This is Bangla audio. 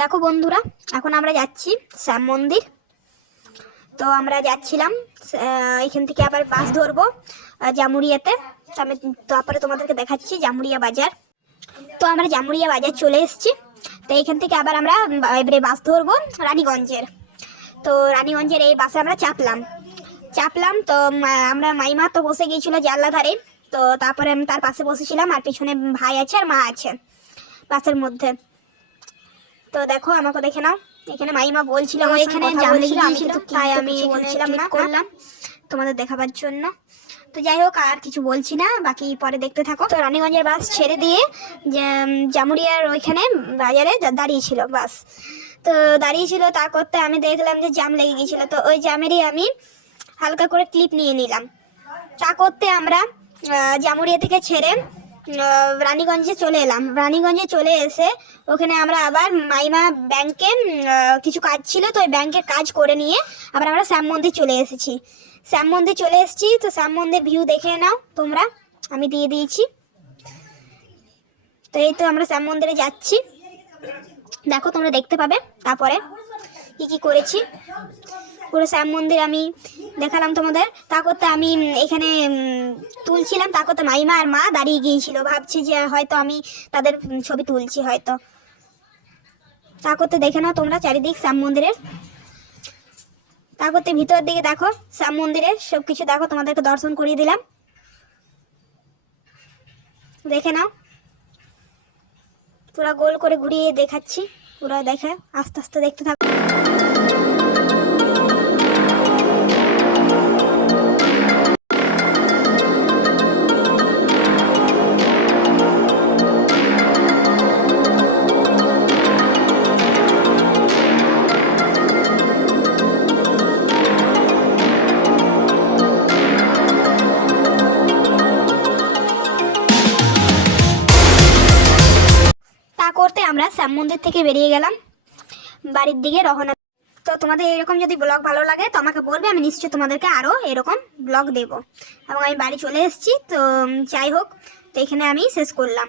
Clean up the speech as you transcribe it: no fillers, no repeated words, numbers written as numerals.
দেখো বন্ধুরা, এখন আমরা যাচ্ছি শ্যাম মন্দির। তো আমরা যাচ্ছিলাম এখান থেকে আবার বাস ধরবো জামুরিয়াতে। তো আমি তারপরে তোমাদেরকে দেখাচ্ছি জামুরিয়া বাজার। তো আমরা জামুরিয়া বাজার চলে এসেছি। তো এখান থেকে আবার আমরা এবারে বাস ধরবো রানীগঞ্জের। তো রানীগঞ্জের এই বাসে আমরা চাপলাম। তো আমরা মাইমা তো বসে গিয়েছিল জানলা ধারে। তো তারপরে আমি তার পাশে বসেছিলাম, আর পিছনে ভাই আছে আর মা আছে বাসের মধ্যে। তো দেখো, আমাকে দেখে নাও, এখানে মাইমা বলছিল এখানে জাম লেগে গিয়েছিল, তাই আমি বলছিলাম না করলাম তোমাদের দেখাবার জন্য। তো যাই হোক, আর কিছু বলছি না, বাকি পরে দেখতে থাকো। তো রানীগঞ্জের বাস ছেড়ে দিয়ে জামুরিয়ার ওইখানে বাজারে দাঁড়িয়েছিল বাস। তো দাঁড়িয়েছিল, তা করতে আমি দেখলাম যে জাম লেগে গিয়েছিল। তো ওই জামেরই আমি হালকা করে ক্লিপ নিয়ে নিলাম। তা করতে আমরা জামুরিয়া থেকে ছেড়ে রানীগঞ্জে চলে এলাম। রানীগঞ্জে চলে এসে ওখানে আমরা আবার মাইমা ব্যাংকে কিছু কাজ ছিল, তো ওই ব্যাংকের কাজ করে নিয়ে আবার আমরা শ্যাম মন্দির চলে এসেছি। তো শ্যাম মন্দির ভিউ দেখে নাও তোমরা, আমি দিয়ে দিয়েছি। তো এই তো আমরা শ্যাম মন্দিরে যাচ্ছি, দেখো তোমরা দেখতে পাবে তারপরে কি করেছি। পুরো শ্যাম মন্দির আমি দেখালাম তোমাদের। তা করতে আমি এখানে তুলছিলাম, তা করতে মাইমা আর মা দাঁড়িয়ে গিয়েছিল, ভাবছি যে হয়তো আমি তাদের ছবি তুলছি হয়তো। তা করতে দেখে নাও তোমরা চারিদিক শ্যাম মন্দিরের। তা করতে ভিতর দিকে দেখো শ্যাম মন্দিরের সব কিছু দেখো, তোমাদেরকে দর্শন করিয়ে দিলাম, দেখে নাও। পুরো গোল করে ঘুরিয়ে দেখাচ্ছি, পুরো দেখে আস্তে আস্তে দেখতে থাকো। করতে আমরা শ্যাম মন্দির থেকে বেরিয়ে গেলাম বাড়ির দিকে রওনা। তো তোমাদের এরকম যদি ব্লগ ভালো লাগে তো আমাকে বলবে, আমি নিশ্চয়ই তোমাদেরকে আরও এরকম ব্লগ দেব। এবং আমি বাড়ি চলে এসেছি। তো যাই হোক, তো এখানে আমি শেষ করলাম।